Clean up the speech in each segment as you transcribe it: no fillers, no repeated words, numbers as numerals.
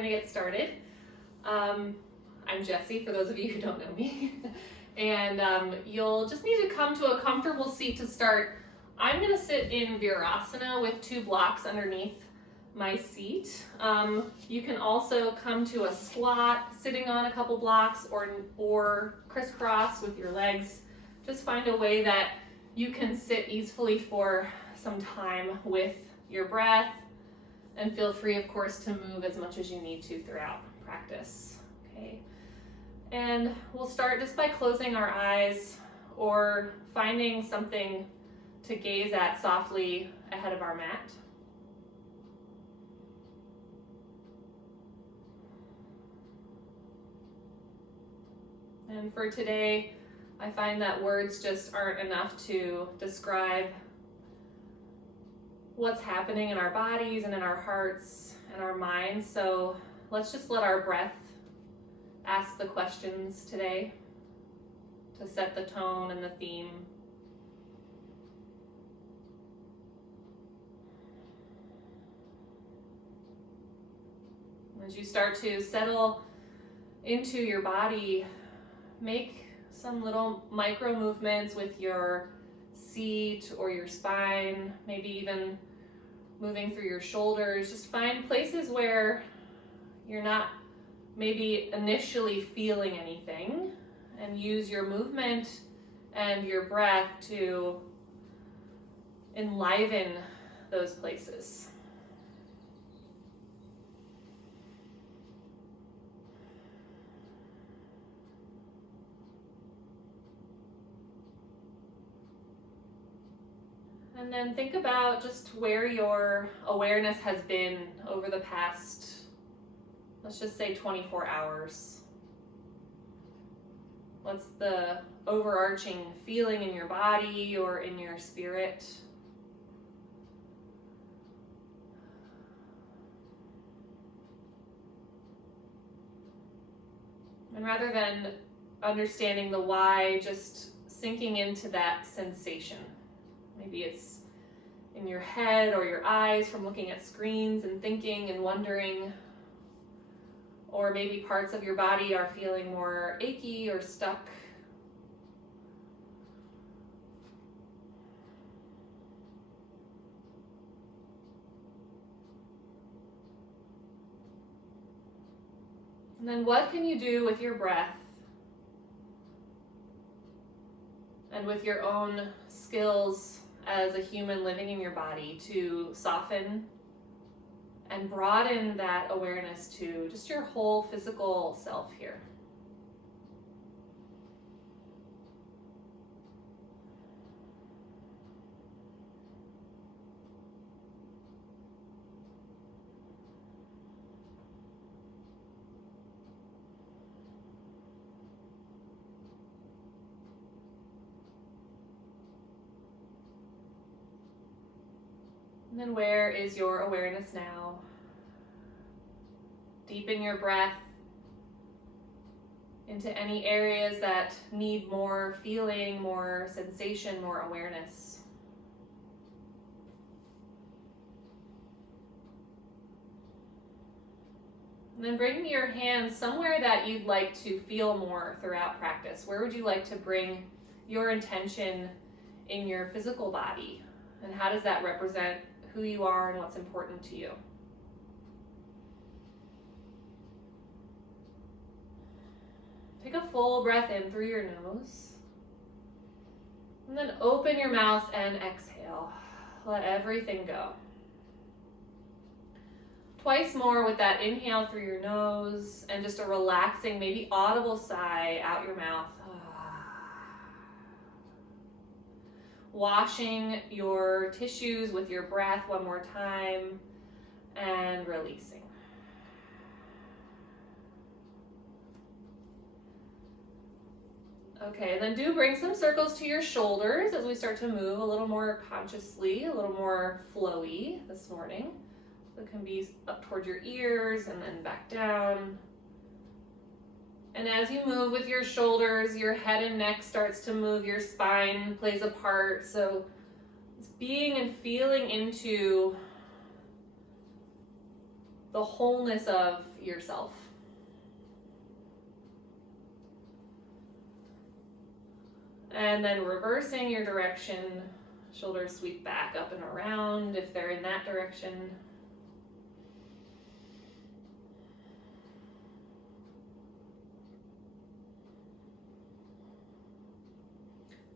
We're gonna get started. I'm Jessie, for those of you who don't know me. And you'll just need to come to a comfortable seat to start. I'm gonna sit in Virasana with 2 blocks underneath my seat. You can also come to a squat, sitting on a couple blocks, or crisscross with your legs. Just find a way that you can sit easily for some time with your breath, and feel free, of course, to move as much as you need to throughout practice. Okay, and we'll start just by closing our eyes or finding something to gaze at softly ahead of our mat. And for today, I find that words just aren't enough to describe what's happening in our bodies and in our hearts and our minds. So let's just let our breath ask the questions today to set the tone and the theme. As you start to settle into your body, make some little micro movements with your seat or your spine, maybe even moving through your shoulders. Just find places where you're not maybe initially feeling anything, and use your movement and your breath to enliven those places. And then think about just where your awareness has been over the past, let's just say 24 hours. What's the overarching feeling in your body or in your spirit? And rather than understanding the why, just sinking into that sensation. Maybe it's in your head or your eyes from looking at screens and thinking and wondering, or maybe parts of your body are feeling more achy or stuck. And then what can you do with your breath and with your own skills as a human living in your body to soften and broaden that awareness to just your whole physical self here? And then where is your awareness now? Deepen your breath into any areas that need more feeling, more sensation, more awareness. And then bring your hands somewhere that you'd like to feel more throughout practice. Where would you like to bring your intention in your physical body? And how does that represent who you are and what's important to you? Take a full breath in through your nose, and then open your mouth and exhale. Let everything go. Twice more with that inhale through your nose and just a relaxing, maybe audible sigh out your mouth. Washing your tissues with your breath one more time and releasing. Okay, and then do bring some circles to your shoulders as we start to move a little more consciously, a little more flowy this morning. So it can be up towards your ears and then back down. And as you move with your shoulders, your head and neck starts to move, your spine plays a part. So it's being and feeling into the wholeness of yourself. And then reversing your direction, shoulders sweep back up and around if they're in that direction.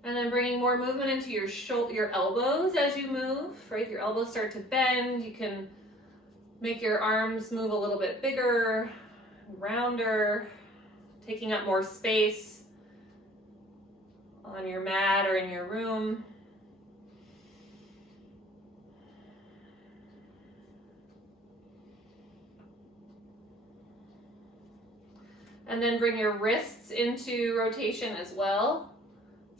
And then bringing more movement into your elbows as you move, right? Your elbows start to bend. You can make your arms move a little bit bigger, rounder, taking up more space on your mat or in your room. And then bring your wrists into rotation as well.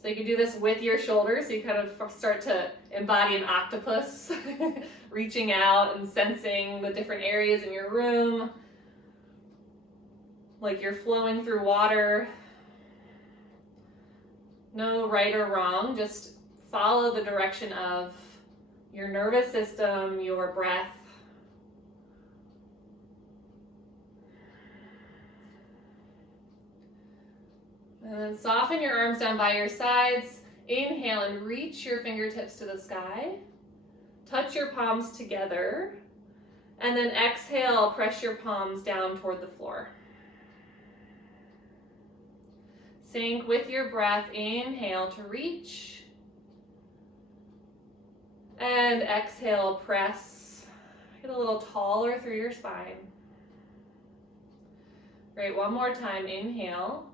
So you can do this with your shoulders. So you kind of start to embody an octopus, reaching out and sensing the different areas in your room, like you're flowing through water. No right or wrong, just follow the direction of your nervous system, your breath. And then soften your arms down by your sides. Inhale and reach your fingertips to the sky. Touch your palms together. And then exhale, press your palms down toward the floor. Sync with your breath. Inhale to reach. And exhale, press. Get a little taller through your spine. Great, one more time. Inhale.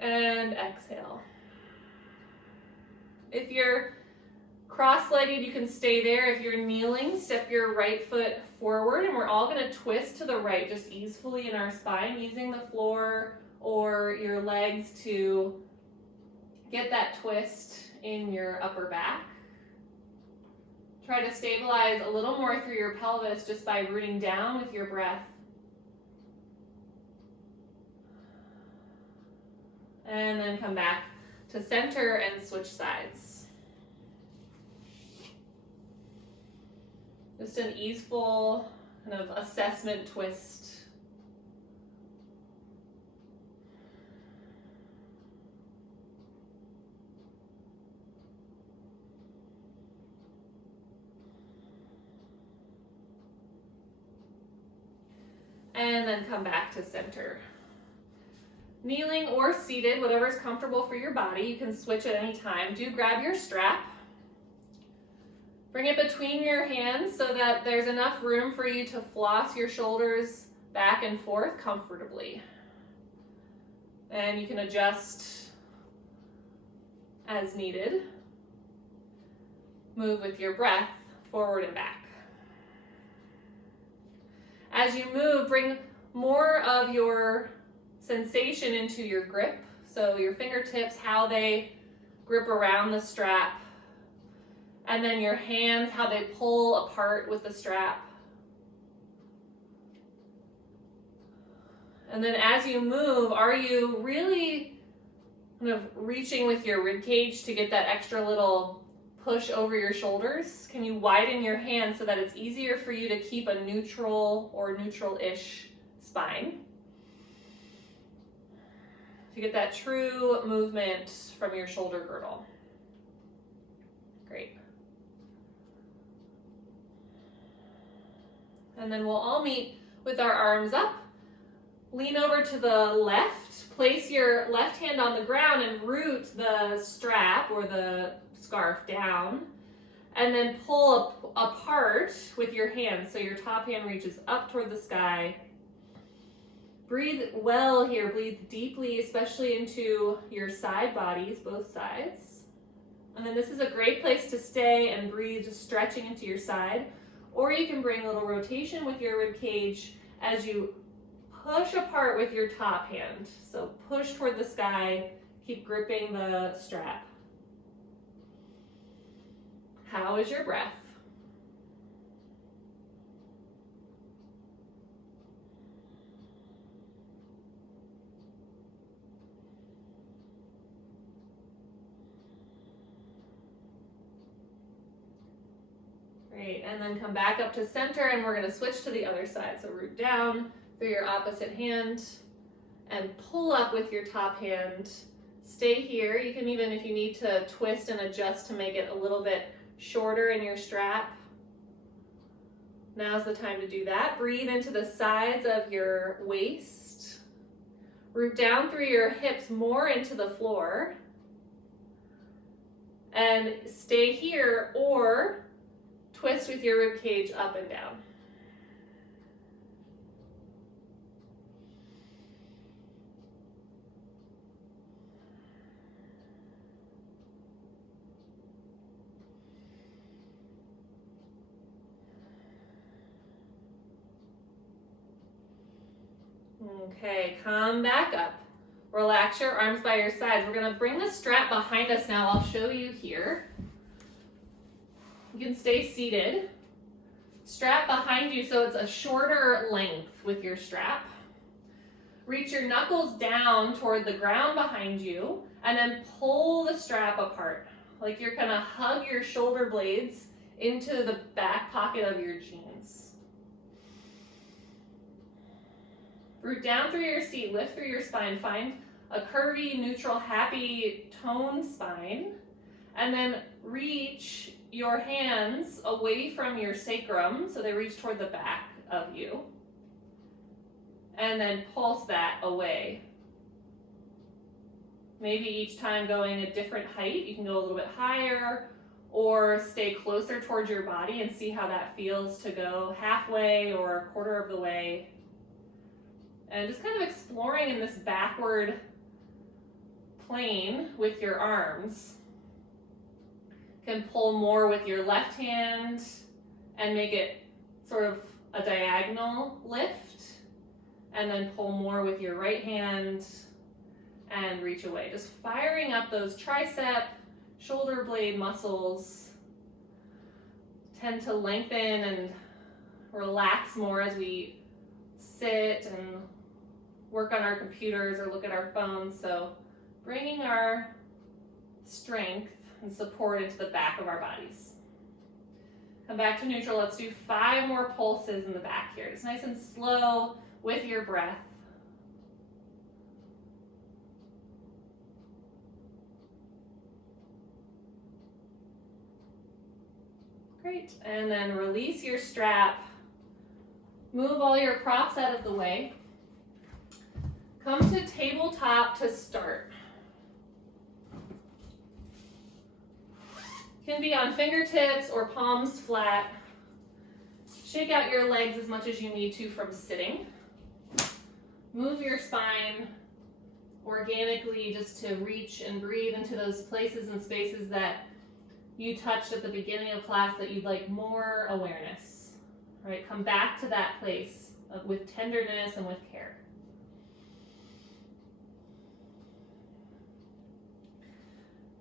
And exhale. If you're cross-legged, you can stay there. If you're kneeling, step your right foot forward, and we're all going to twist to the right, just easefully in our spine, using the floor or your legs to get that twist in your upper back. Try to stabilize a little more through your pelvis just by rooting down with your breath. And then come back to center and switch sides. Just an easeful kind of assessment twist. And then come back to center. Kneeling or seated, whatever is comfortable for your body, you can switch at any time. Do grab your strap. Bring it between your hands so that there's enough room for you to floss your shoulders back and forth comfortably. And you can adjust as needed. Move with your breath forward and back. As you move, bring more of your sensation into your grip. So your fingertips, how they grip around the strap. And then your hands, how they pull apart with the strap. And then as you move, are you really kind of reaching with your rib cage to get that extra little push over your shoulders? Can you widen your hands so that it's easier for you to keep a neutral or neutral-ish spine? To get that true movement from your shoulder girdle. Great. And then we'll all meet with our arms up. Lean over to the left. Place your left hand on the ground and root the strap or the scarf down. And then pull apart with your hands. So your top hand reaches up toward the sky. Breathe well here. Breathe deeply, especially into your side bodies, both sides. And then this is a great place to stay and breathe, just stretching into your side. Or you can bring a little rotation with your rib cage as you push apart with your top hand. So push toward the sky, keep gripping the strap. How is your breath? Great. Great, and then come back up to center, and we're gonna switch to the other side. So root down through your opposite hand and pull up with your top hand. Stay here. You can even, if you need to, twist and adjust to make it a little bit shorter in your strap. Now's the time to do that. Breathe into the sides of your waist. Root down through your hips more into the floor. And stay here or twist with your rib cage up and down. Okay, come back up. Relax your arms by your sides. We're gonna bring the strap behind us now. I'll show you here. You can stay seated. Strap behind you so it's a shorter length with your strap. Reach your knuckles down toward the ground behind you and then pull the strap apart. Like you're gonna hug your shoulder blades into the back pocket of your jeans. Root down through your seat, lift through your spine, find a curvy, neutral, happy, toned spine, and then reach your hands away from your sacrum, so they reach toward the back of you, and then pulse that away. Maybe each time going a different height. You can go a little bit higher or stay closer towards your body and see how that feels to go halfway or a quarter of the way. And just kind of exploring in this backward plane with your arms. You can pull more with your left hand and make it sort of a diagonal lift, and then pull more with your right hand and reach away. Just firing up those tricep, shoulder blade muscles. Tend to lengthen and relax more as we sit and work on our computers or look at our phones. So bringing our strength and support into the back of our bodies. Come back to neutral. Let's do 5 more pulses in the back here. It's nice and slow with your breath. Great, and then release your strap. Move all your props out of the way. Come to tabletop to start. Can be on fingertips or palms flat. Shake out your legs as much as you need to from sitting. Move your spine organically just to reach and breathe into those places and spaces that you touched at the beginning of class that you'd like more awareness. Right? Come back to that place with tenderness and with care.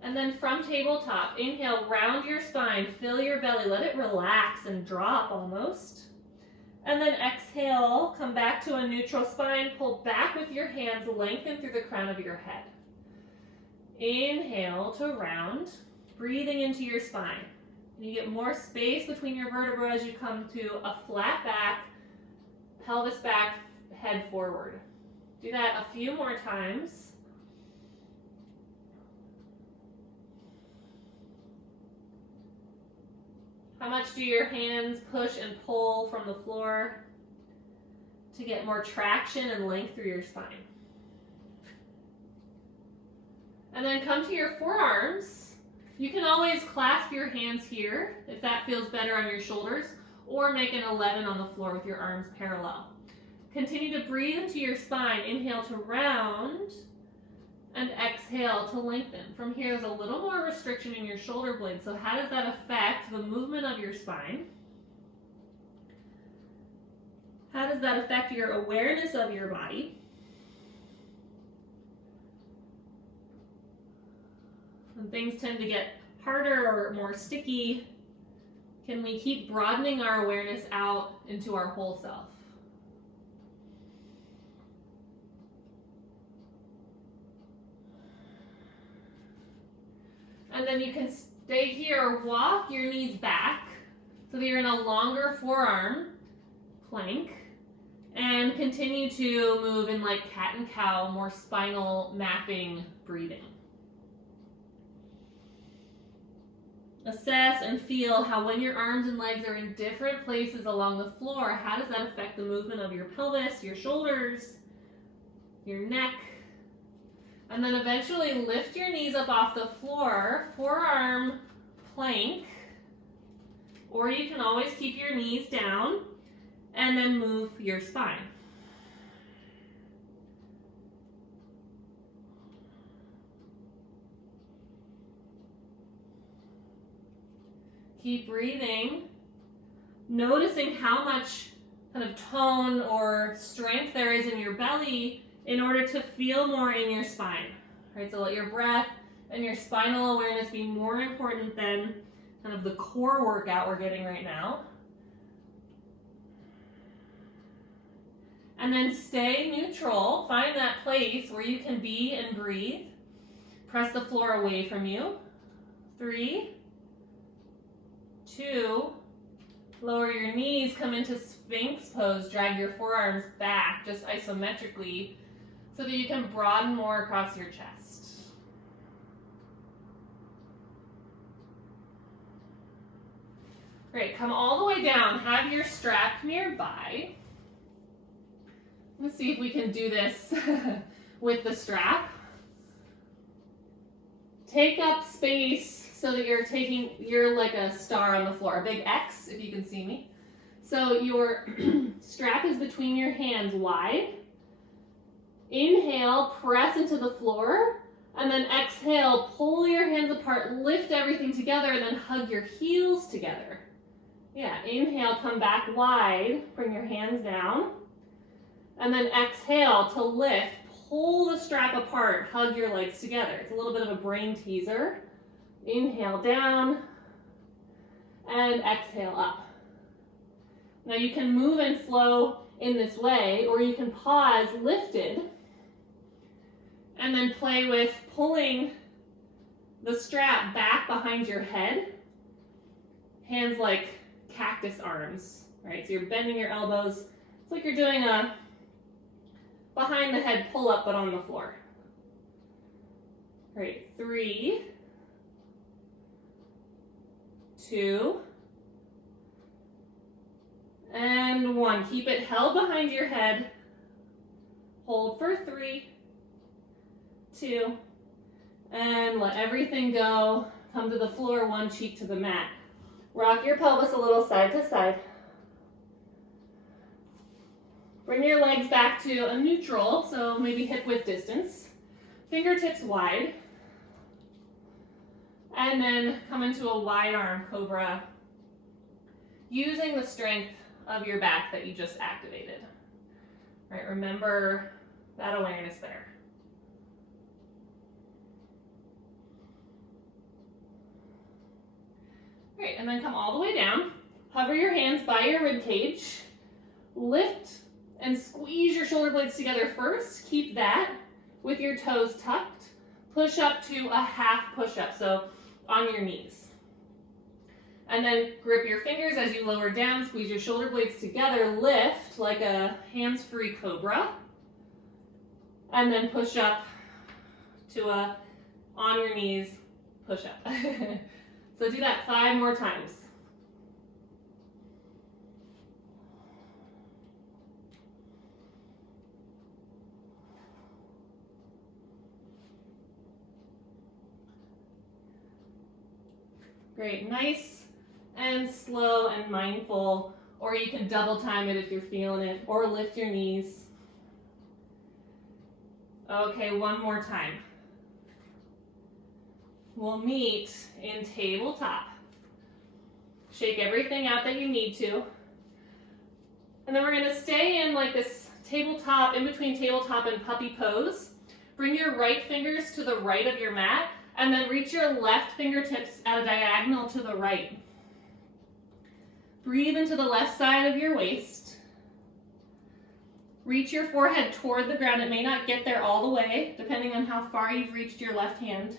And then from tabletop, inhale, round your spine, fill your belly, let it relax and drop almost. And then exhale, come back to a neutral spine, pull back with your hands, lengthen through the crown of your head. Inhale to round, breathing into your spine. You get more space between your vertebrae as you come to a flat back, pelvis back, head forward. Do that a few more times. How much do your hands push and pull from the floor to get more traction and length through your spine? And then come to your forearms. You can always clasp your hands here if that feels better on your shoulders, or make an 11 on the floor with your arms parallel. Continue to breathe into your spine. Inhale to round and exhale to lengthen. From here, there's a little more restriction in your shoulder blades. So how does that affect the movement of your spine? How does that affect your awareness of your body? When things tend to get harder or more sticky, can we keep broadening our awareness out into our whole self? And then you can stay here or walk your knees back. so that you're in a longer forearm plank, and continue to move in like cat and cow, more spinal mapping breathing. Assess and feel how when your arms and legs are in different places along the floor, how does that affect the movement of your pelvis, your shoulders, your neck? And then eventually lift your knees up off the floor, forearm plank, or you can always keep your knees down and then move your spine. Keep breathing, noticing how much kind of tone or strength there is in your belly in order to feel more in your spine. Right, so let your breath and your spinal awareness be more important than kind of the core workout we're getting right now. And then stay neutral. Find that place where you can be and breathe. Press the floor away from you. 3, 2, lower your knees, come into Sphinx Pose, drag your forearms back just isometrically so that you can broaden more across your chest. Great, come all the way down, have your strap nearby. Let's see if we can do this with the strap. Take up space so that you're like a star on the floor, a big X if you can see me. So your strap is between your hands wide. Inhale, press into the floor, and then exhale, pull your hands apart, lift everything together, and then hug your heels together. Yeah, inhale, come back wide, bring your hands down, and then exhale to lift, pull the strap apart, hug your legs together. It's a little bit of a brain teaser. Inhale down and exhale up. Now you can move and flow in this way, or you can pause lifted and then play with pulling the strap back behind your head. Hands like cactus arms, right? So you're bending your elbows. It's like you're doing a behind the head pull up, but on the floor. Great, 3, 2, and 1. Keep it held behind your head. Hold for 3, 2, and let everything go. Come to the floor, one cheek to the mat. Rock your pelvis a little side to side. Bring your legs back to a neutral, so maybe hip width distance. Fingertips wide. And then come into a wide arm cobra, using the strength of your back that you just activated. Right, remember that awareness there. Great, and then come all the way down. Hover your hands by your rib cage. Lift and squeeze your shoulder blades together first. Keep that with your toes tucked. Push up to a half push up, so on your knees. And then grip your fingers as you lower down, squeeze your shoulder blades together, lift like a hands-free cobra, and then push up to a on your knees push up. So do that 5 more times. Great, nice and slow and mindful, or you can double time it if you're feeling it, or lift your knees. Okay, 1 more time. We'll meet in tabletop. Shake everything out that you need to. And then we're gonna stay in like this tabletop, in between tabletop and puppy pose. Bring your right fingers to the right of your mat, and then reach your left fingertips at a diagonal to the right. Breathe into the left side of your waist. Reach your forehead toward the ground. It may not get there all the way, depending on how far you've reached your left hand.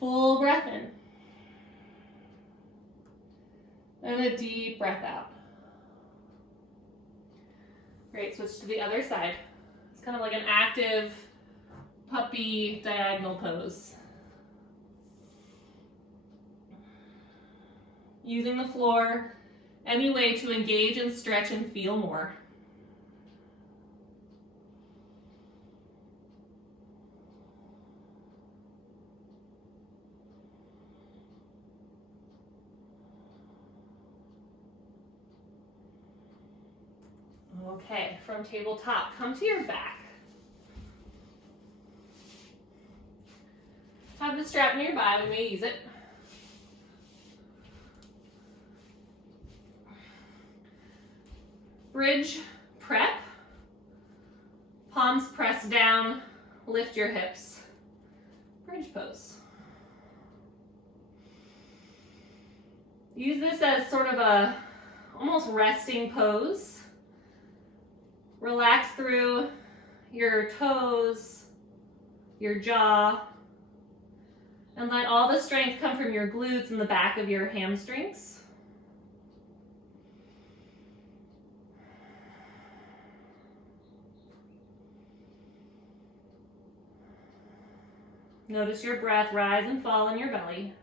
Full breath in. And a deep breath out. Great, switch to the other side. It's kind of like an active puppy diagonal pose. Using the floor any way to engage and stretch and feel more. Okay, from tabletop, come to your back. Have the strap nearby, we may use it. Bridge prep, palms press down, lift your hips. Bridge pose. Use this as sort of a almost resting pose. Relax through your toes, your jaw, and let all the strength come from your glutes and the back of your hamstrings. Notice your breath rise and fall in your belly.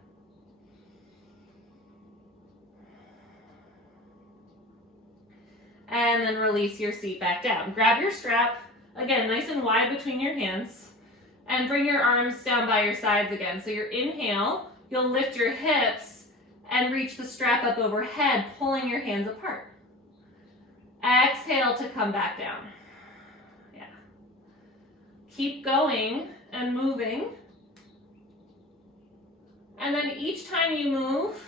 And then release your seat back down. Grab your strap, again, nice and wide between your hands, and bring your arms down by your sides again. So your inhale, you'll lift your hips and reach the strap up overhead, pulling your hands apart. Exhale to come back down. Yeah. Keep going and moving. And then each time you move,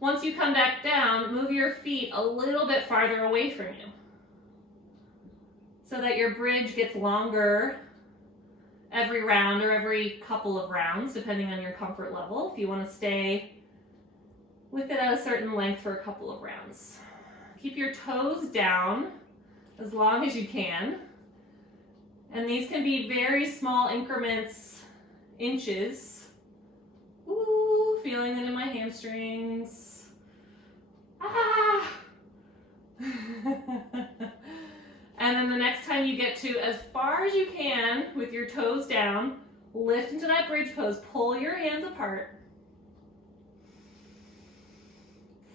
once you come back down, move your feet a little bit farther away from you so that your bridge gets longer every round or every couple of rounds, depending on your comfort level, if you want to stay with it at a certain length for a couple of rounds. Keep your toes down as long as you can. And these can be very small increments, inches. Ooh, feeling it in my hamstrings. Ah! And then the next time you get to as far as you can with your toes down, lift into that bridge pose, pull your hands apart.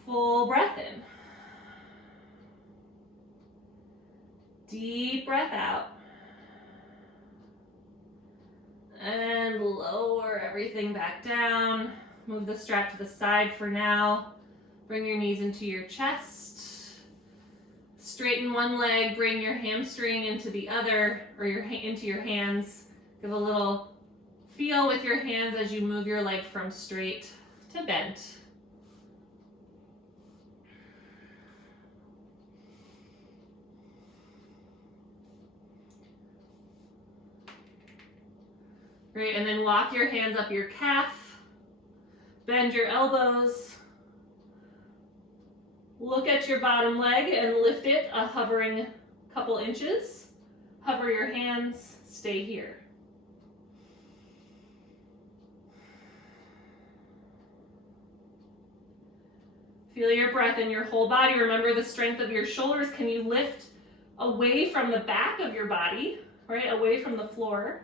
Full breath in. Deep breath out. And lower everything back down. Move the strap to the side for now. Bring your knees into your chest. Straighten one leg, bring your hamstring into the other, or into your hands. Give a little feel with your hands as you move your leg from straight to bent. Great, and then walk your hands up your calf. Bend your elbows. Look at your bottom leg and lift it a hovering couple inches. Hover your hands, stay here. Feel your breath in your whole body. Remember the strength of your shoulders. Can you lift away from the back of your body, right? Away from the floor.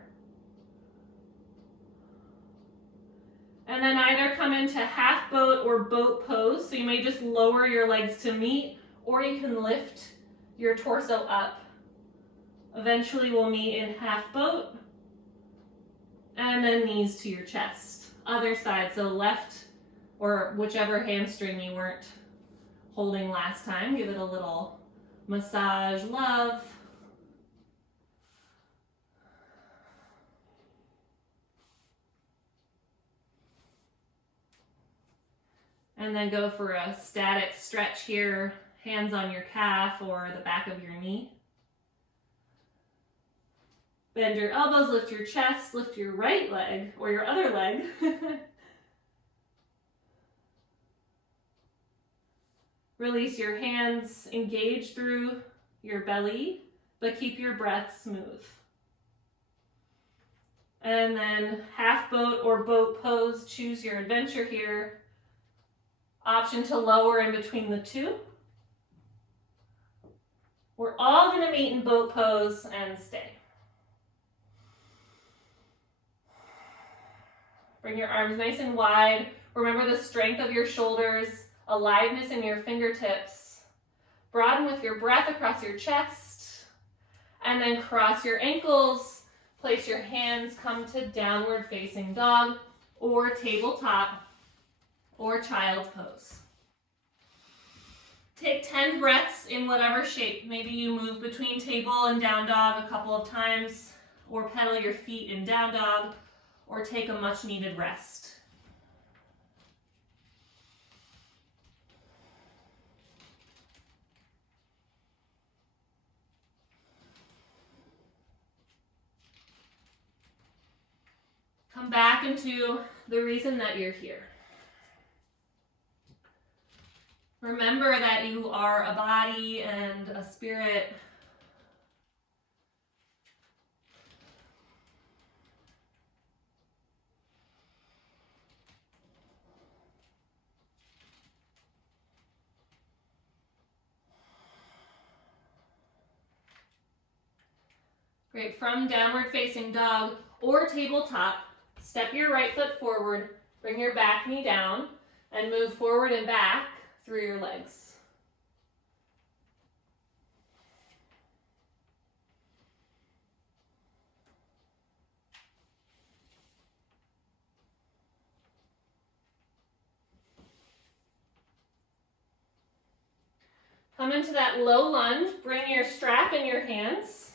And then either come into half boat or boat pose. So you may just lower your legs to meet, or you can lift your torso up. Eventually we'll meet in half boat. And then knees to your chest. Other side, so left or whichever hamstring you weren't holding last time. Give it a little massage, love. And then go for a static stretch here, hands on your calf or the back of your knee. Bend your elbows, lift your chest, lift your right leg or your other leg. Release your hands, engage through your belly, but keep your breath smooth. And then half boat or boat pose, choose your adventure here. Option to lower in between the two. We're all going to meet in boat pose and stay. Bring your arms nice and wide. Remember the strength of your shoulders, aliveness in your fingertips. Broaden with your breath across your chest. And then cross your ankles. Place your hands, come to downward facing dog or tabletop or child's pose. Take 10 breaths in whatever shape. Maybe you move between table and down dog a couple of times, or pedal your feet in down dog, or take a much needed rest. Come back into the reason that you're here. Remember that you are a body and a spirit. Great, from downward facing dog or tabletop, step your right foot forward, bring your back knee down, and move forward and back through your legs. Come into that low lunge, bring your strap in your hands.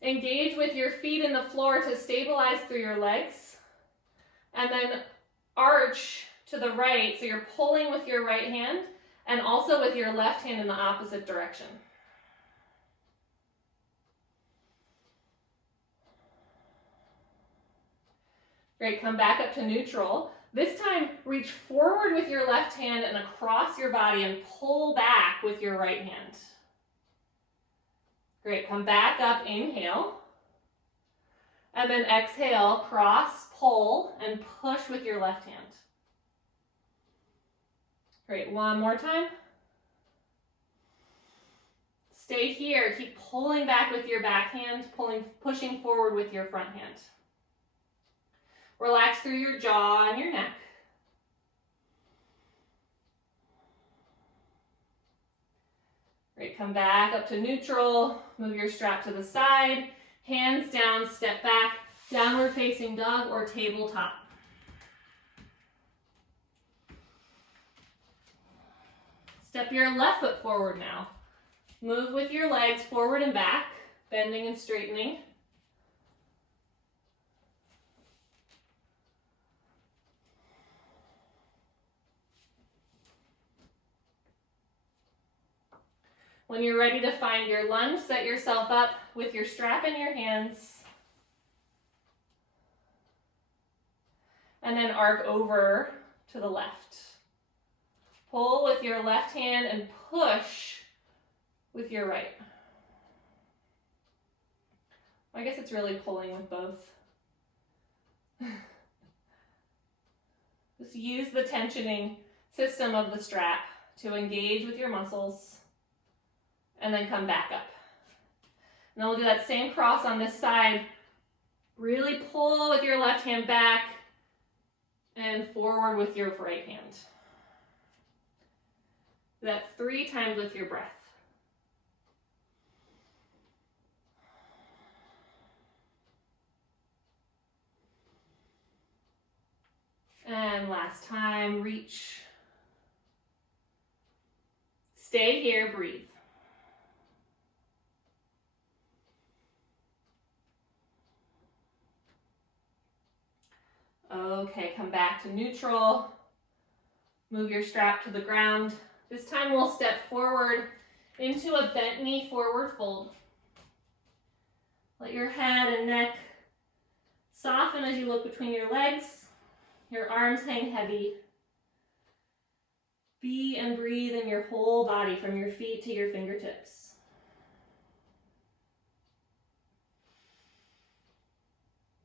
Engage with your feet in the floor to stabilize through your legs. And then arch to the right, so you're pulling with your right hand and also with your left hand in the opposite direction. Great, come back up to neutral. This time, reach forward with your left hand and across your body and pull back with your right hand. Great, come back up, inhale. And then exhale, cross, pull, and push with your left hand. Great, one more time. Stay here, keep pulling back with your back hand, pushing forward with your front hand. Relax through your jaw and your neck. Great, come back up to neutral, move your strap to the side, hands down, step back, downward facing dog or tabletop. Step your left foot forward now. Move with your legs forward and back, bending and straightening. When you're ready to find your lunge, set yourself up with your strap in your hands. And then arc over to the left. Pull with your left hand and push with your right. I guess it's really pulling with both. Just use the tensioning system of the strap to engage with your muscles. And then come back up. And then we'll do that same cross on this side. Really pull with your left hand back and forward with your right hand. Do that 3 times with your breath. And last time, reach. Stay here, breathe. Okay, come back to neutral. Move your strap to the ground. This time we'll step forward into a bent knee forward fold. Let your head and neck soften as you look between your legs. Your arms hang heavy. Be and breathe in your whole body from your feet to your fingertips.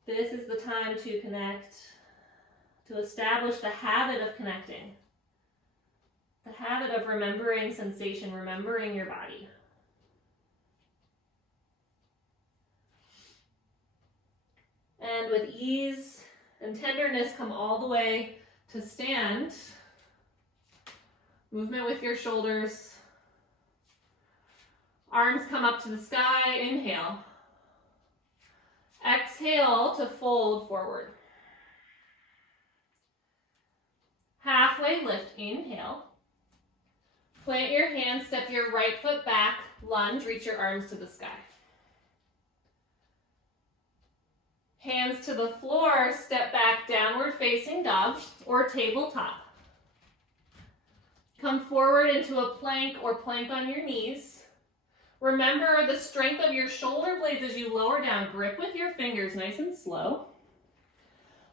This is the time to connect to establish the habit of connecting, the habit of remembering sensation, remembering your body. And with ease and tenderness, come all the way to stand. Movement with your shoulders. Arms come up to the sky. Inhale. Exhale to fold forward. Halfway lift. Inhale. Plant your hands, step your right foot back, lunge, reach your arms to the sky. Hands to the floor, step back, downward facing dog or tabletop. Come forward into a plank or plank on your knees. Remember the strength of your shoulder blades as you lower down. Grip with your fingers, nice and slow.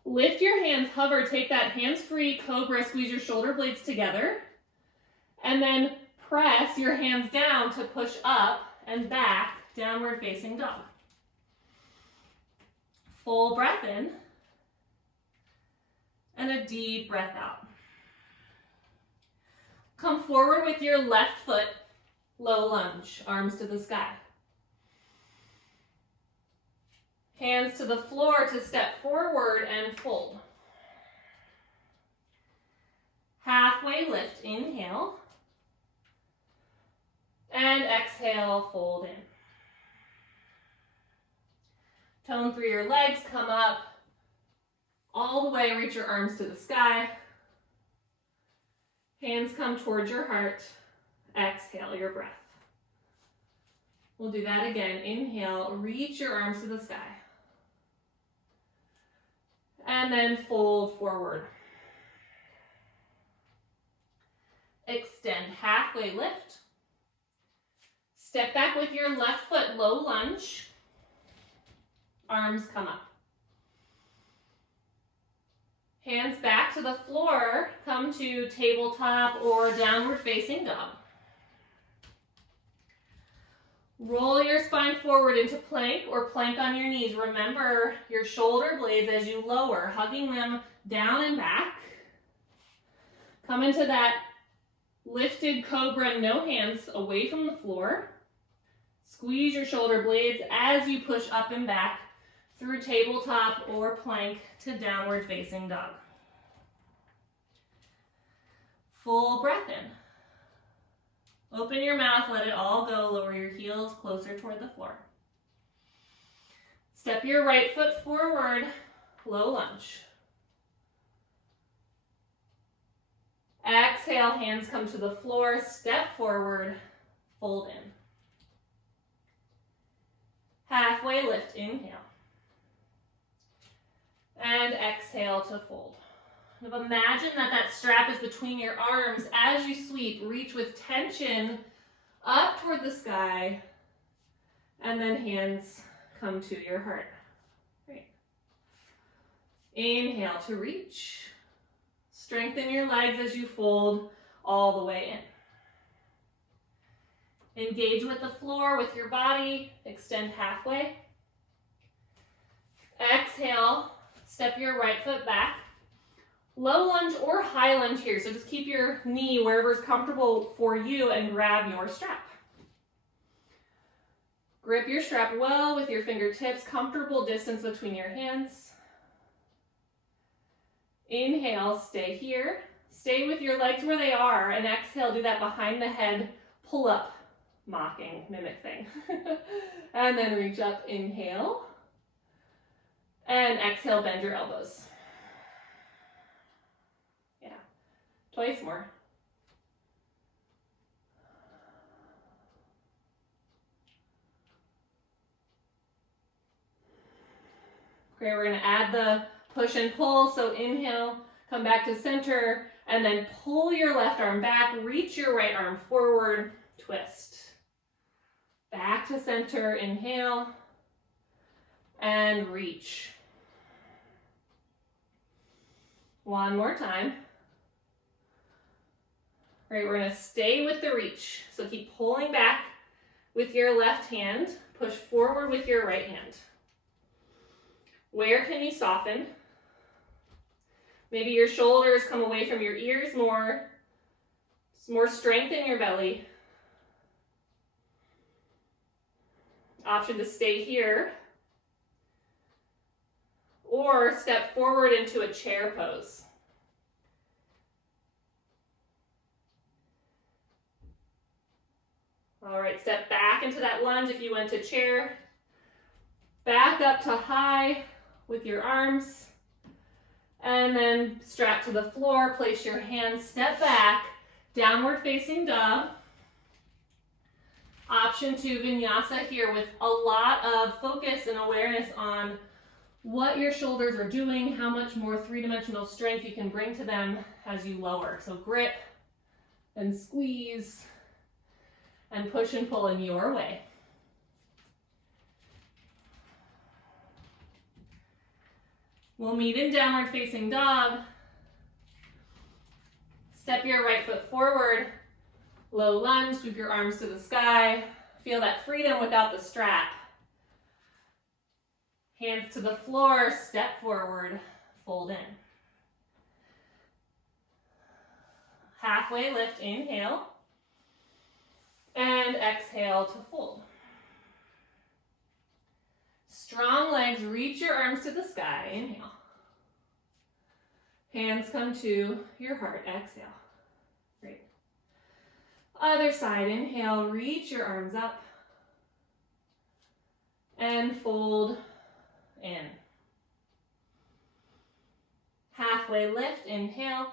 Lift your hands, hover, take that hands-free cobra, squeeze your shoulder blades together. And then press your hands down to push up and back, downward facing dog. Full breath in, and a deep breath out. Come forward with your left foot, low lunge, arms to the sky. Hands to the floor to step forward and fold. Halfway lift, inhale. And exhale, fold in. Tone through your legs, come up all the way, reach your arms to the sky. Hands come towards your heart. Exhale your breath. We'll do that again. Inhale, reach your arms to the sky. And then fold forward. Extend, halfway lift. Step back with your left foot, low lunge. Arms come up. Hands back to the floor, come to tabletop or downward facing dog. Roll your spine forward into plank or plank on your knees. Remember your shoulder blades as you lower, hugging them down and back. Come into that lifted cobra, no hands, away from the floor. Squeeze your shoulder blades as you push up and back through tabletop or plank to downward facing dog. Full breath in. Open your mouth, let it all go. Lower your heels closer toward the floor. Step your right foot forward, low lunge. Exhale, hands come to the floor, step forward, fold in. Halfway lift, inhale. And exhale to fold. Now imagine that strap is between your arms. As you sweep, reach with tension up toward the sky, and then hands come to your heart. Great. Inhale to reach. Strengthen your legs as you fold all the way in. Engage with the floor, with your body. Extend halfway. Exhale, step your right foot back. Low lunge or high lunge here, so just keep your knee wherever is comfortable for you and grab your strap. Grip your strap well with your fingertips, comfortable distance between your hands. Inhale, stay here. Stay with your legs where they are, and exhale, do that behind the head, pull up, mocking, mimic thing. And then reach up, inhale. And exhale, bend your elbows. Twice more. Great, we're going to add the push and pull. So inhale, come back to center, and then pull your left arm back, reach your right arm forward, twist. Back to center, inhale, and reach. One more time. Right, we're gonna stay with the reach. So keep pulling back with your left hand, push forward with your right hand. Where can you soften? Maybe your shoulders come away from your ears more. More strength in your belly. Option to stay here. Or step forward into a chair pose. All right, step back into that lunge if you went to chair. Back up to high with your arms. And then strap to the floor, place your hands, step back, downward facing dog. Option to vinyasa here with a lot of focus and awareness on what your shoulders are doing, how much more three-dimensional strength you can bring to them as you lower. So grip and squeeze and push and pull in your way. We'll meet in downward facing dog. Step your right foot forward, low lunge, sweep your arms to the sky. Feel that freedom without the strap. Hands to the floor, step forward, fold in. Halfway lift, inhale. And exhale to fold. Strong legs, reach your arms to the sky, inhale. Hands come to your heart, exhale. Great. Other side, inhale, reach your arms up. And fold in. Halfway lift, inhale.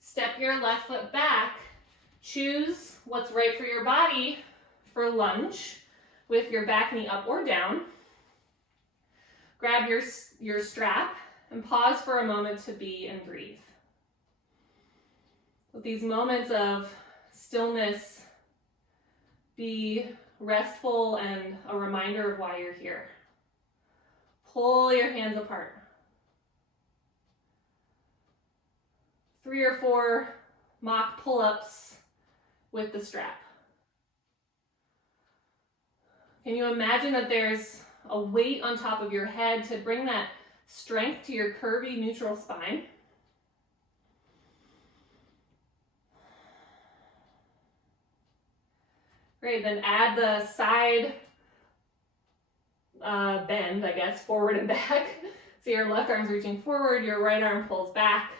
Step your left foot back. Choose what's right for your body for lunge with your back knee up or down. Grab your strap and pause for a moment to be and breathe. With these moments of stillness, be restful and a reminder of why you're here. Pull your hands apart. 3 or 4 mock pull-ups with the strap. Can you imagine that there's a weight on top of your head to bring that strength to your curvy neutral spine? Great, then add the side bend, I guess, forward and back. So your left arm's reaching forward, your right arm pulls back.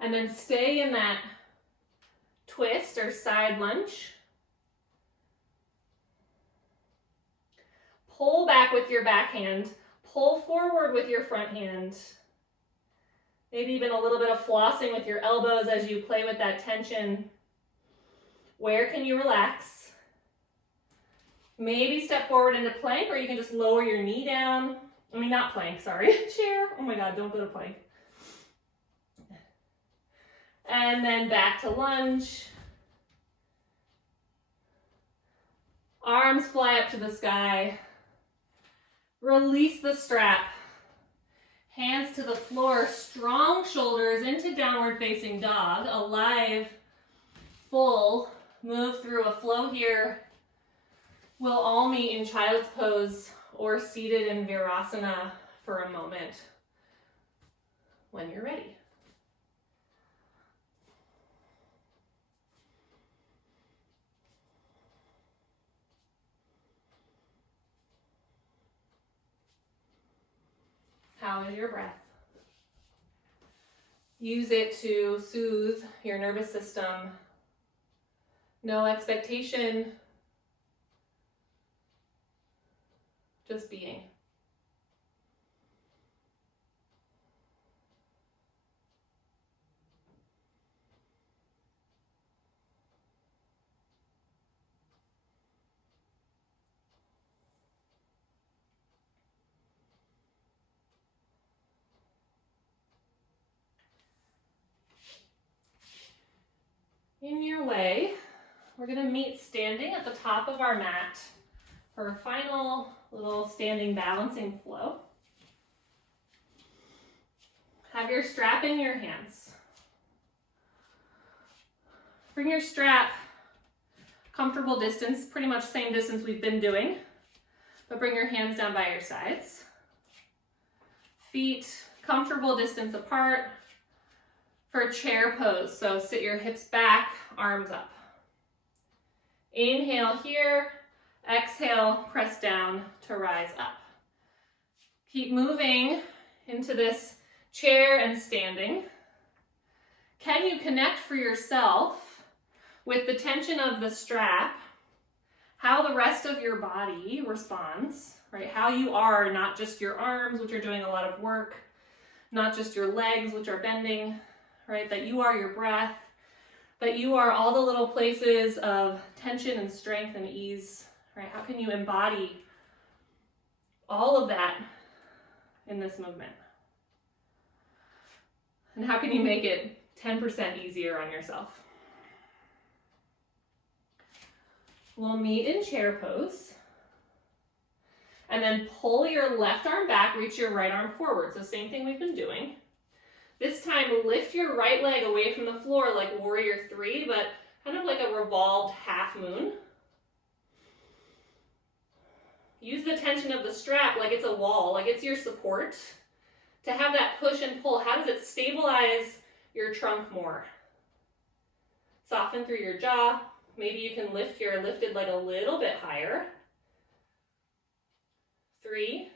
And then stay in that twist or side lunge. Pull back with your back hand. Pull forward with your front hand. Maybe even a little bit of flossing with your elbows as you play with that tension. Where can you relax? Maybe step forward into plank, or you can just lower your knee down. I mean, not plank, sorry. Chair. Oh my God, don't go to plank. And then back to lunge. Arms fly up to the sky. Release the strap. Hands to the floor, strong shoulders into downward facing dog. Alive, full, move through a flow here. We'll all meet in child's pose or seated in Virasana for a moment when you're ready. How is your breath? Use it to soothe your nervous system. No expectation, just being. In your way, we're going to meet standing at the top of our mat for a final little standing balancing flow. Have your strap in your hands. Bring your strap comfortable distance, pretty much same distance we've been doing, but bring your hands down by your sides. Feet comfortable distance apart for chair pose. So sit your hips back, arms up. Inhale here, exhale, press down to rise up. Keep moving into this chair and standing. Can you connect for yourself with the tension of the strap, how the rest of your body responds, right? How you are, not just your arms, which are doing a lot of work, not just your legs, which are bending, right? That you are your breath, that you are all the little places of tension and strength and ease, right? How can you embody all of that in this movement? And how can you make it 10% easier on yourself? We'll meet in chair pose. And then pull your left arm back, reach your right arm forward. So same thing we've been doing. This time, lift your right leg away from the floor like warrior three, but kind of like a revolved half moon. Use the tension of the strap like it's a wall, like it's your support. To have that push and pull, how does it stabilize your trunk more? Soften through your jaw. Maybe you can lift your lifted leg a little bit higher. 3,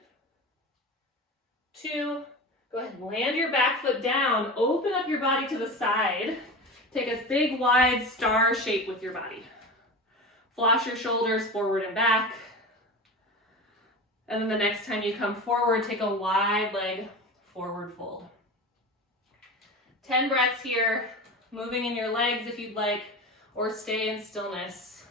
2, go ahead and land your back foot down. Open up your body to the side. Take a big wide star shape with your body. Floss your shoulders forward and back. And then the next time you come forward, take a wide leg forward fold. 10 breaths here, moving in your legs if you'd like, or stay in stillness.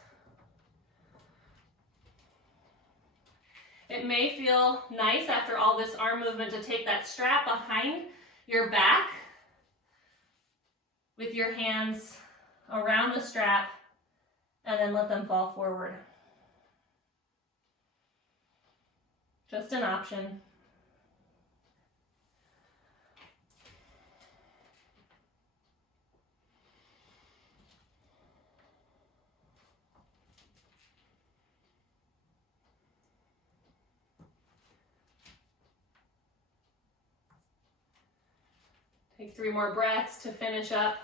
It may feel nice after all this arm movement to take that strap behind your back with your hands around the strap and then let them fall forward. Just an option. Take 3 more breaths to finish up.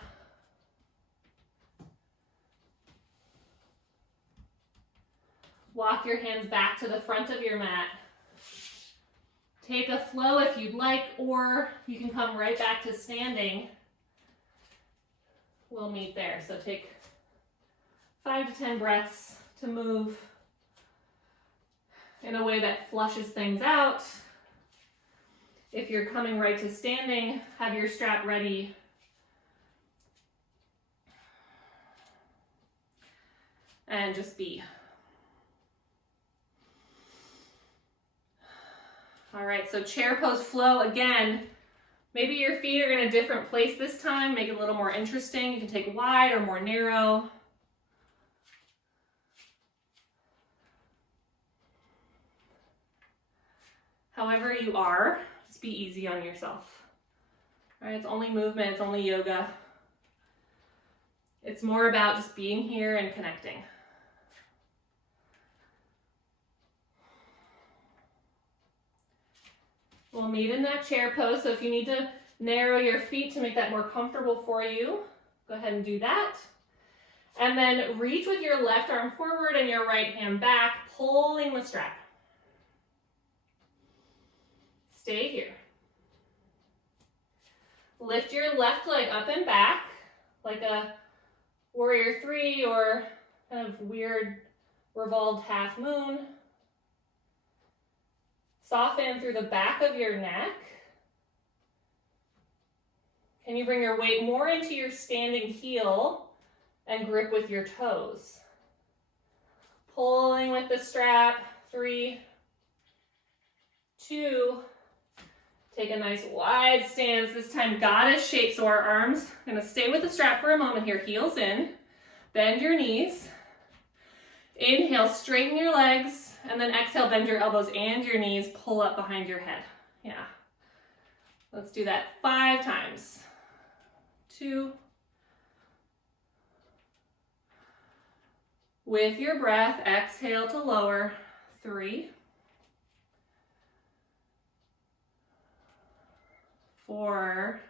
Walk your hands back to the front of your mat. Take a flow if you'd like, or you can come right back to standing. We'll meet there. So take 5 to 10 breaths to move in a way that flushes things out. If you're coming right to standing, have your strap ready. And just be. All right, so chair pose flow again. Maybe your feet are in a different place this time. Make it a little more interesting. You can take wide or more narrow. However you are, just be easy on yourself. All right, it's only movement, it's only yoga. It's more about just being here and connecting. We'll meet in that chair pose, so if you need to narrow your feet to make that more comfortable for you, go ahead and do that. And then reach with your left arm forward and your right hand back, pulling the strap. Stay here. Lift your left leg up and back, like a warrior three or kind of weird revolved half moon. Soften through the back of your neck. Can you bring your weight more into your standing heel and grip with your toes? Pulling with the strap. 3, 2, take a nice wide stance. This time goddess shape, so our arms are gonna stay with the strap for a moment here. Heels in, bend your knees. Inhale, straighten your legs. And then exhale, bend your elbows and your knees, pull up behind your head. Yeah. Let's do that 5 times. 2, With your breath, exhale to lower. 3, 4,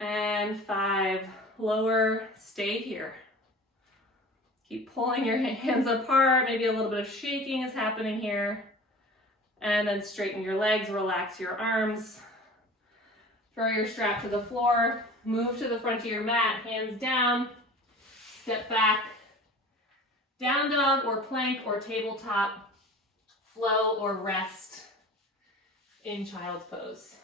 and 5. Lower, stay here. Keep pulling your hands apart. Maybe a little bit of shaking is happening here. And then straighten your legs, relax your arms. Throw your strap to the floor. Move to the front of your mat, hands down. Step back. Down dog or plank or tabletop. Flow or rest in child's pose.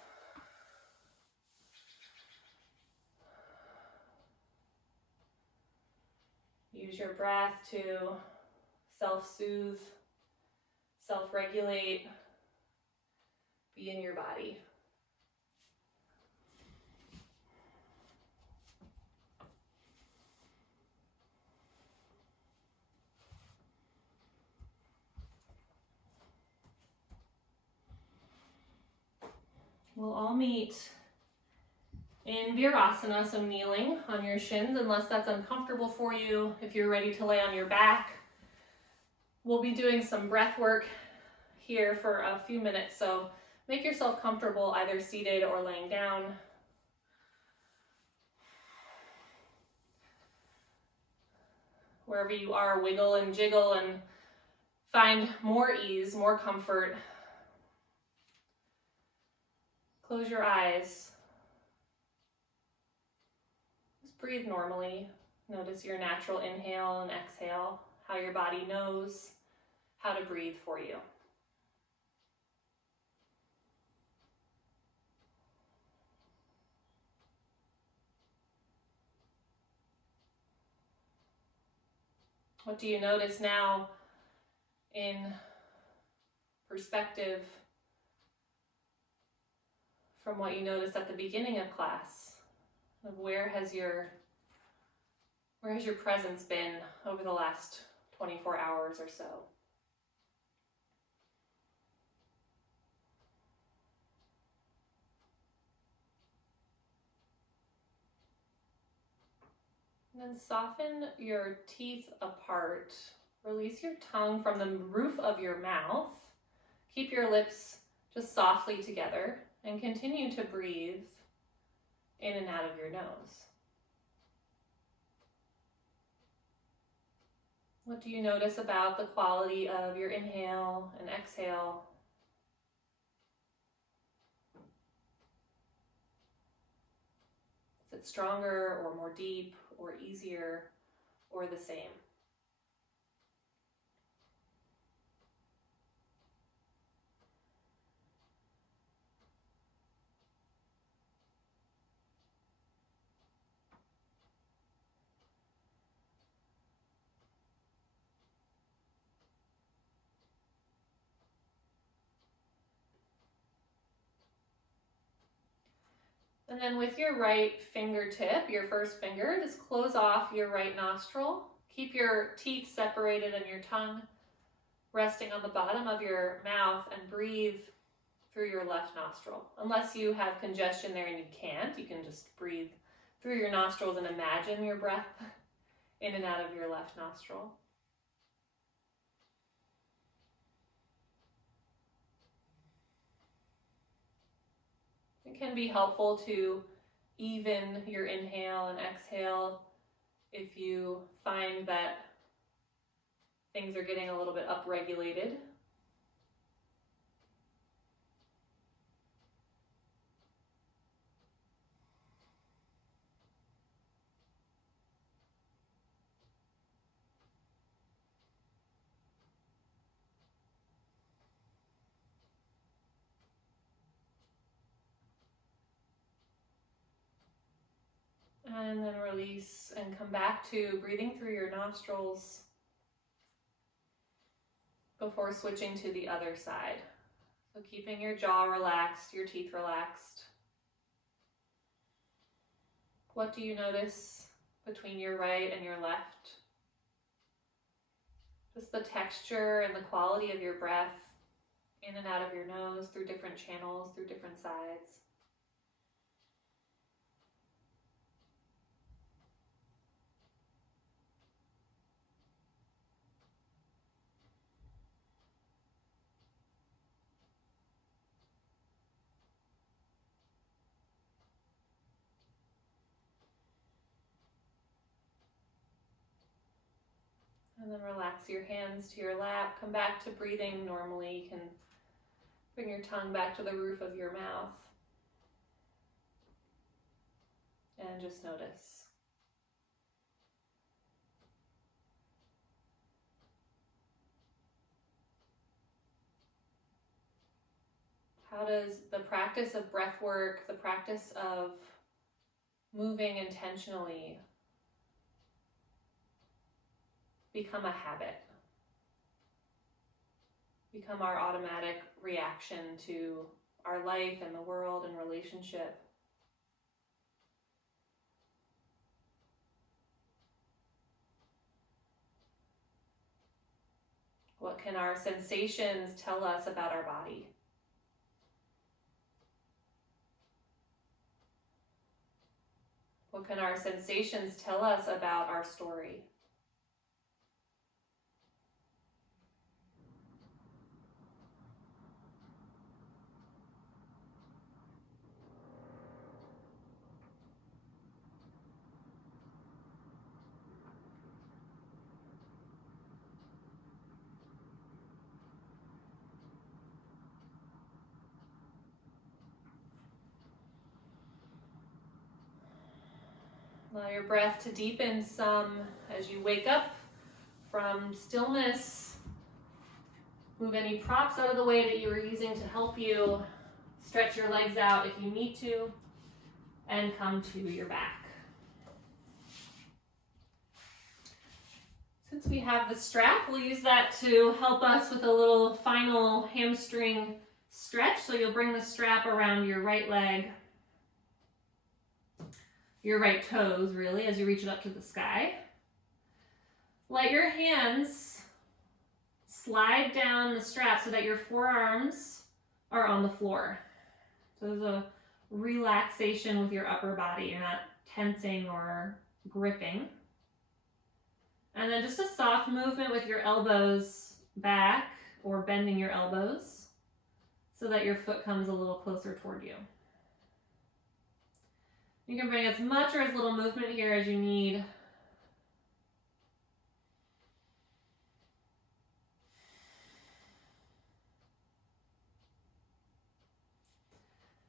Use your breath to self-soothe, self-regulate, be in your body. We'll all meet in Virasana, so kneeling on your shins, unless that's uncomfortable for you. If you're ready to lay on your back, we'll be doing some breath work here for a few minutes, so make yourself comfortable either seated or laying down. Wherever you are, wiggle and jiggle and find more ease, more comfort. Close your eyes. Just breathe normally. Notice your natural inhale and exhale, how your body knows how to breathe for you. What do you notice now in perspective from what you noticed at the beginning of class? Where has your presence been over the last 24 hours or so? And then soften your teeth apart. Release your tongue from the roof of your mouth. Keep your lips just softly together and continue to breathe in and out of your nose. What do you notice about the quality of your inhale and exhale? Is it stronger or more deep or easier or the same? And then with your right fingertip, your first finger, just close off your right nostril. Keep your teeth separated and your tongue resting on the bottom of your mouth, and breathe through your left nostril. Unless you have congestion there and you can't, you can just breathe through your nostrils and imagine your breath in and out of your left nostril. It can be helpful to even your inhale and exhale if you find that things are getting a little bit upregulated. And then release and come back to breathing through your nostrils before switching to the other side. So keeping your jaw relaxed, your teeth relaxed. What do you notice between your right and your left? Just the texture and the quality of your breath in and out of your nose, through different channels, through different sides. relax your hands to your lap. Come back to breathing normally. You can bring your tongue back to the roof of your mouth. And just notice. How does the practice of breath work, the practice of moving intentionally, become a habit? Become our automatic reaction to our life and the world and relationship? What can our sensations tell us about our body? What can our sensations tell us about our story? Allow your breath to deepen some as you wake up from stillness. Move any props out of the way that you were using to help you. Stretch your legs out if you need to, and come to your back. Since we have the strap, we'll use that to help us with a little final hamstring stretch. So you'll bring the strap around your right leg, your right toes, really, as you reach it up to the sky. Let your hands slide down the strap so that your forearms are on the floor. So there's a relaxation with your upper body. You're not tensing or gripping. And then just a soft movement with your elbows back or bending your elbows so that your foot comes a little closer toward you. You can bring as much or as little movement here as you need.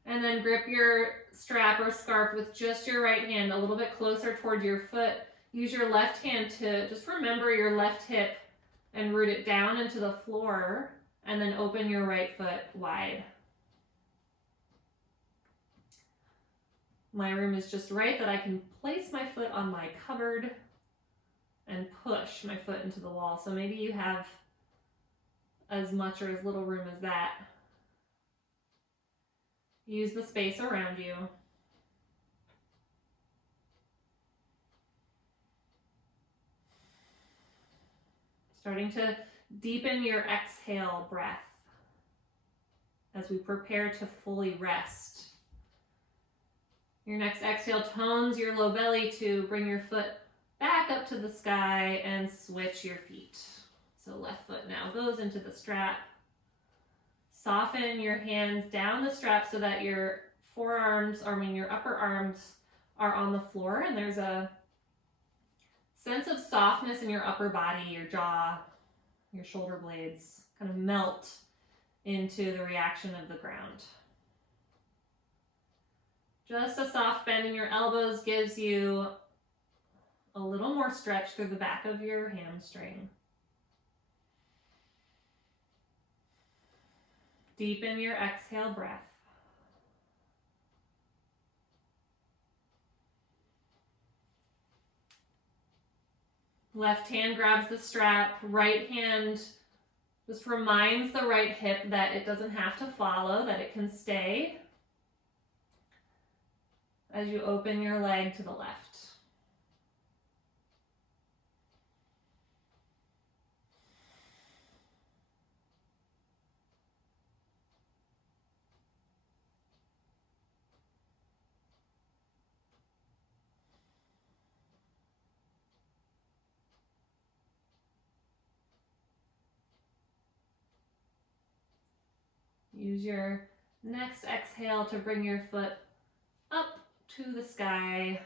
And then grip your strap or scarf with just your right hand a little bit closer toward your foot. Use your left hand to just remember your left hip and root it down into the floor, and then open your right foot wide. My room is just right that I can place my foot on my cupboard and push my foot into the wall. So maybe you have as much or as little room as that. Use the space around you. Starting to deepen your exhale breath as we prepare to fully rest. Your next exhale tones your low belly to bring your foot back up to the sky and switch your feet. So left foot now goes into the strap. Soften your hands down the strap so that your forearms, your upper arms are on the floor, and there's a sense of softness in your upper body, your jaw, your shoulder blades kind of melt into the reaction of the ground. Just a soft bend in your elbows gives you a little more stretch through the back of your hamstring. Deepen your exhale breath. Left hand grabs the strap, right hand just reminds the right hip that it doesn't have to follow, that it can stay as you open your leg to the left. Use your next exhale to bring your foot up to the sky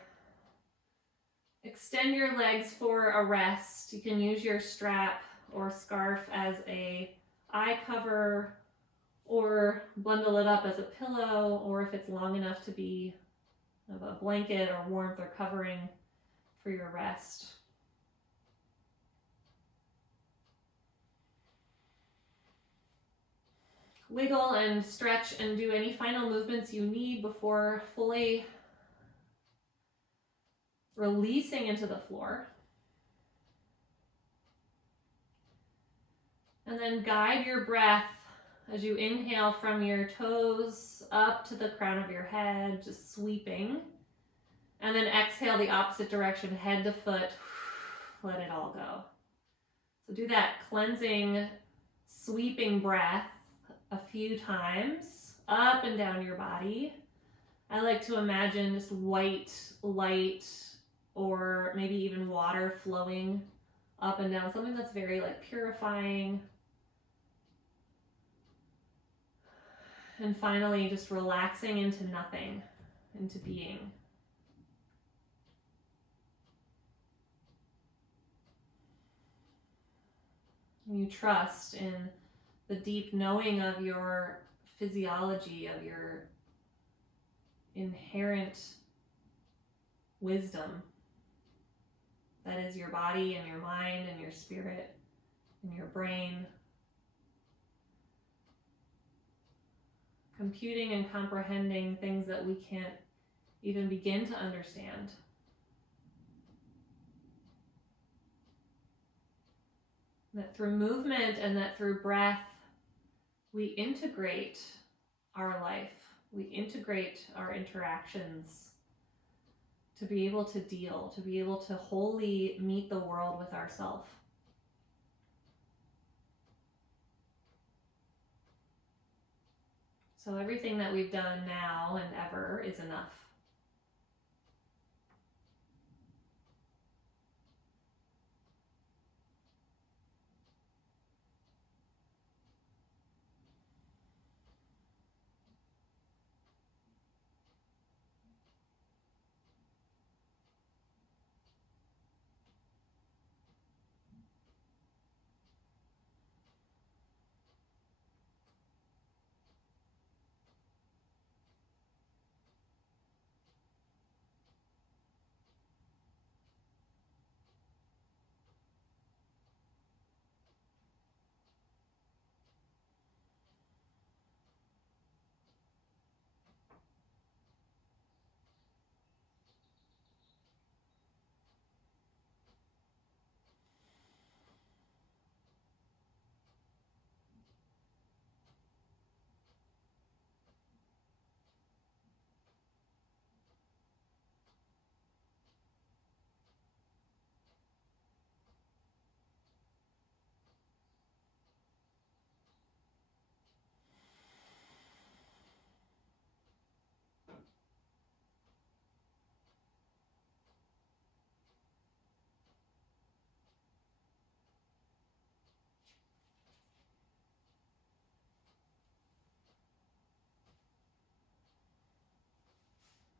Extend your legs for a rest. You can use your strap or scarf as a eye cover, or bundle it up as a pillow, or if it's long enough to be of a blanket or warmth or covering for your rest. Wiggle and stretch and do any final movements you need before fully releasing into the floor. And then guide your breath as you inhale from your toes up to the crown of your head, just sweeping. And then exhale the opposite direction, head to foot. Let it all go. So do that cleansing, sweeping breath a few times up and down your body. I like to imagine just white light or maybe even water flowing up and down, something that's very like purifying. And finally, just relaxing into nothing, into being. And you trust in the deep knowing of your physiology, of your inherent wisdom. That is your body and your mind and your spirit and your brain. Computing and comprehending things that we can't even begin to understand. That through movement and that through breath, we integrate our life. We integrate our interactions to be able to deal, to be able to wholly meet the world with ourselves. So everything that we've done now and ever is enough.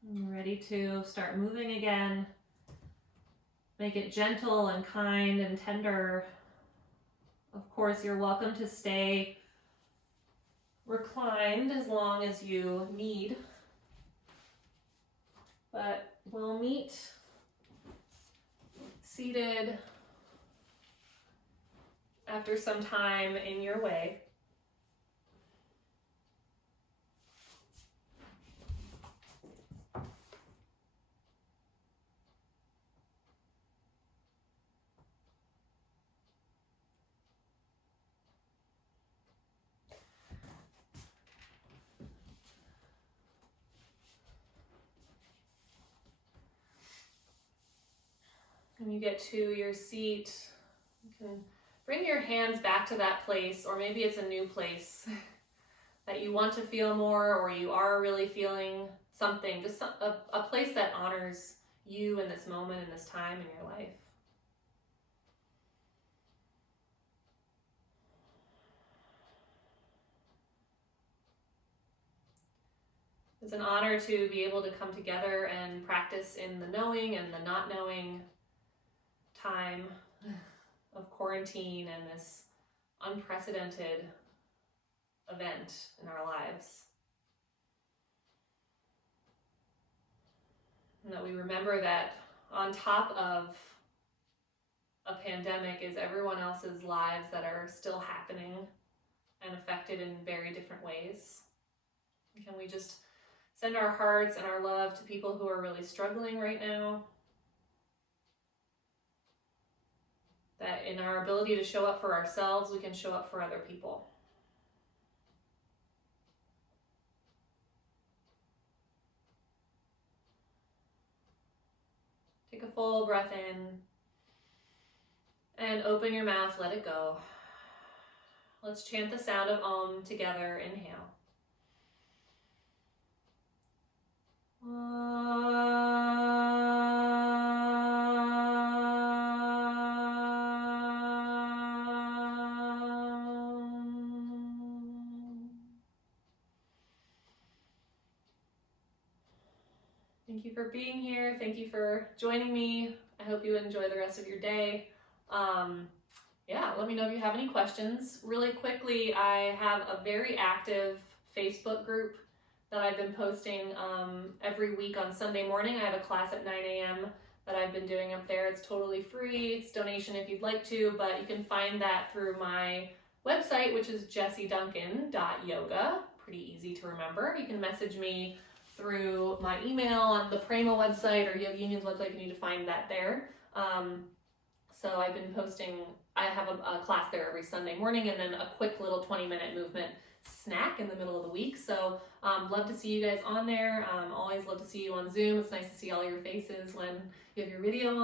Ready to start moving again. Make it gentle and kind and tender. Of course, you're welcome to stay reclined as long as you need. But we'll meet seated after some time in your way. When you get to your seat, you can bring your hands back to that place, or maybe it's a new place that you want to feel more, or you are really feeling something, just a place that honors you in this moment, in this time in your life. It's an honor to be able to come together and practice in the knowing and the not knowing, time of quarantine and this unprecedented event in our lives. And that we remember that on top of a pandemic is everyone else's lives that are still happening and affected in very different ways. Can we just send our hearts and our love to people who are really struggling right now? That in our ability to show up for ourselves, we can show up for other people. Take a full breath in and open your mouth, let it go. Let's chant the sound of Om together. Inhale. Thank you for being here. Thank you for joining me. I hope you enjoy the rest of your day. Yeah, let me know if you have any questions. Really quickly, I have a very active Facebook group that I've been posting every week on Sunday morning. I have a class at 9 a.m. that I've been doing up there. It's totally free. It's donation if you'd like to, but you can find that through my website, which is jessieduncan.yoga. Pretty easy to remember. You can message me through my email on the Prema website or Yoga Union's website. You need to find that there. So I've been posting, I have a class there every Sunday morning and then a quick little 20-minute movement snack in the middle of the week. So love to see you guys on there. Always love to see you on Zoom. It's nice to see all your faces when you have your video on.